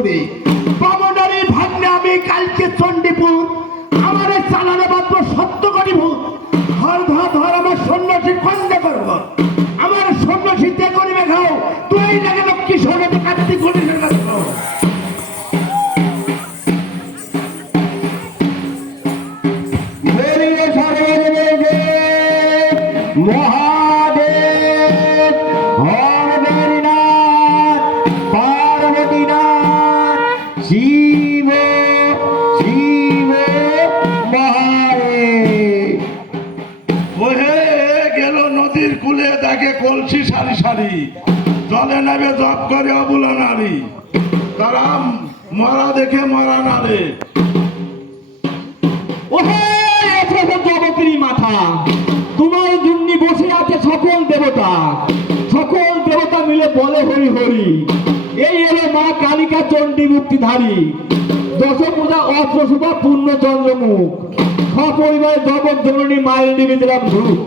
ধরে বামনারী ভাগ্নে আমি কালকে চণ্ডীপুর আমার চালানো মাত্র 70 কোটি ভূত ধর ধর ধর আমার সন্ন্যাসী খন্ডে করব আমার সন্ন্যাসী তে করিবে খাও তুই লাগে লক্ষ্মী সঙ্গে কাটতি কোটি মহাদেব হরনাথ পার্বতীনাথ শিব শিব মহাদেব। ওহে গেল নদীর কূলে দেখে কলসি সারি সারি জলে নেবে জপ করে অবুলা নারী তারা মরা দেখে মরা নারে। ওহে জগতেরই মাথা তোমার জন্য বসে আছে সকল দেবতা মিলে বলে হরি হরি। এই এলো মা কালিকা চণ্ডী মুক্তিধারী দশপূজা অস্ত্রশোভা পূর্ণ চন্দ্রমুখ সপরিবারে জগৎ জননী মায়ের নিবে দিলাম ধূপ।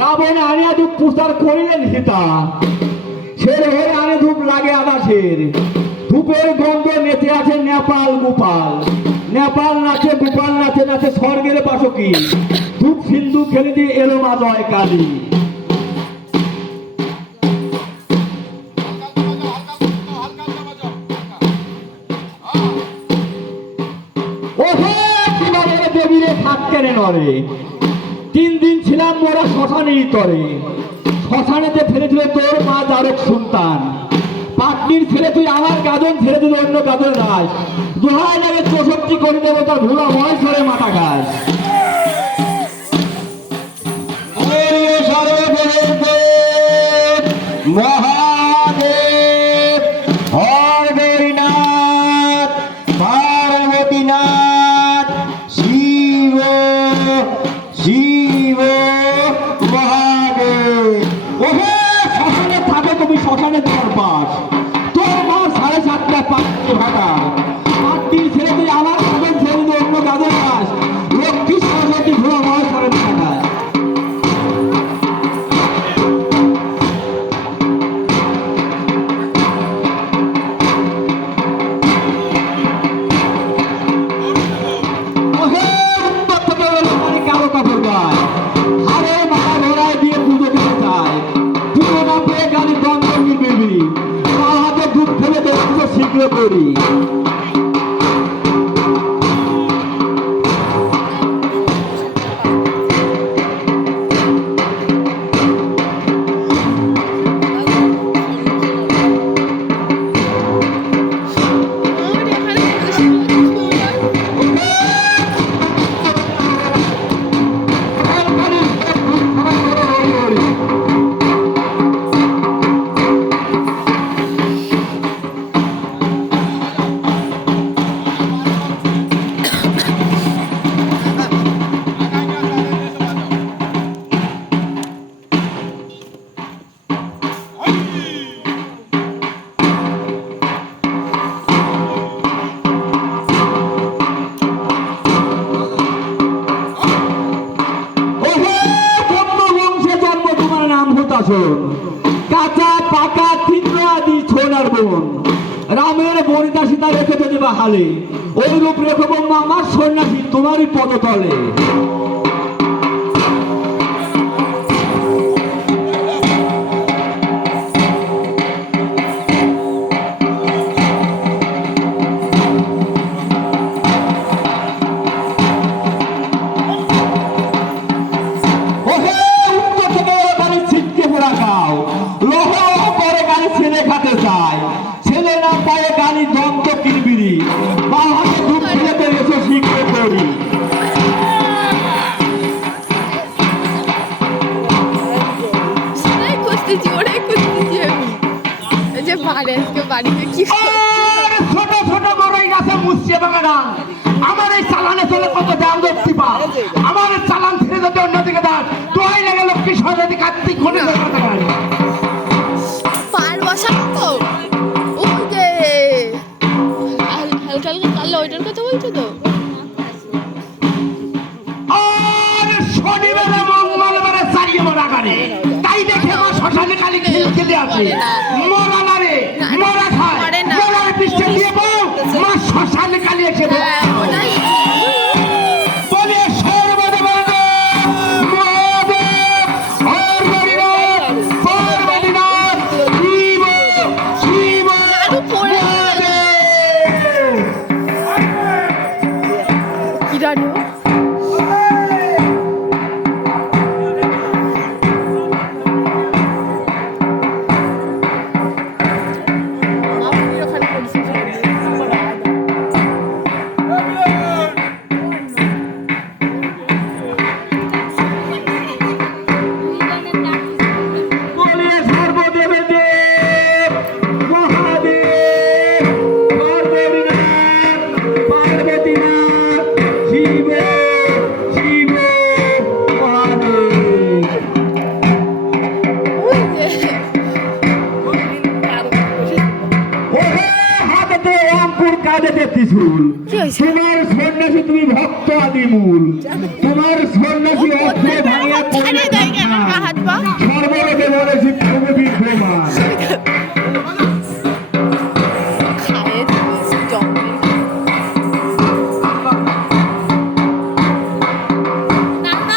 রাবণ আনিয়া ধূপ প্রচার করিলেন সীতা শের হয়ে আনে ধূপ লাগে আদাসের ধূপের গন্ধ নেচে আছে নেপাল গোপাল নেপাল নাচে গোপাল নাচে নাচে স্বর্গের বাসকি ধূপ সিন্ধু খেলে দিয়ে এলো মা জয় কালী। ওহে দেবীরে থাক কেনে নরে 3 দিন ছিলাম মোরা শ্মশানেরই তরে শ্মশানেতে ফেলেছিল তোর মা জারক সন্তান পাটনির ছেলে তুই আমার গাজন ছেড়ে দিল অন্য গাজন দাস দোহাই লাগে 64 কোটি দেবতা ভুলা ভয় সরে মাথা গাছ। মহাদেব হরনাথ পার্বতীনাথ শিব শিব মহাদেব। ওহে শ্মশানে থাকো তুমি শ্মশানে তোমার পাশ তোর মা 7:30 পাঁচটি ভাটা পাটটির ছেড়ে তুই আমার গাজন ছেড়ে দিল অন্য গাজন দাস লক্ষ্মী সরস্বতী ভুলা ভয় সরে মাথা গাছ। শীঘ্র করি কাঁচা পাকা তীব্র আদি ছোনার বোন রামের বনিতা সীতা রেখে দেবা হালে ওই রূপ রেখো আমার সন্ন্যাসী তোমারই পদতলে। ছেলে না পায়ে গালি দন্ত কিরবিরি বা হাতে ধূপ ফেলে বেরিয়েছে শীঘ্র করি। ছোট ছোট বড়ই গাছে মুসছে বাগানা আমার এই চালানে চলে কত দাম দেখতে পা আমার চালান ছেড়ে যদি অন্যদিকে দাস তোই লেগে লক্ষ্মী সরস্বতী কার্তিক ঘটে শান্ত ওই যে হালকা হালকা কালো ওইটার কথা বলছো তো আর শনিবারে মঙ্গলবারে চারিয়ে মরা করে তাই দেখে আমার শ্মশানে কালী খেলে আছে মরা না রে মরা খায় মরে না। মরার পৃষ্ঠে দিয়ে বউ মা শ্মশানে কালী এসে হ্যাঁ, ওটাই বলে সর্বদেব মহাদেব হরিনাথ সর্বদিনাথ শিব শিব নাড়ু পড়ে মহাদেব। কি রানু বলে সর্বদেব দেব মহাদেব সর্বদিনাথ পার্বতীনাথ শিব শিব মহাদেব ওই যে ওহে হাতে রামপুর কাঁধে ত্রিশূল কি হয়েছে? তোমার সন্ন্যাসী তুমি ভক্ত আদিমূল তোমার সন্ন্যাসী অর্থে ভাঙিয়া ছেড়ে দেয় কেন হাত পা সর্ব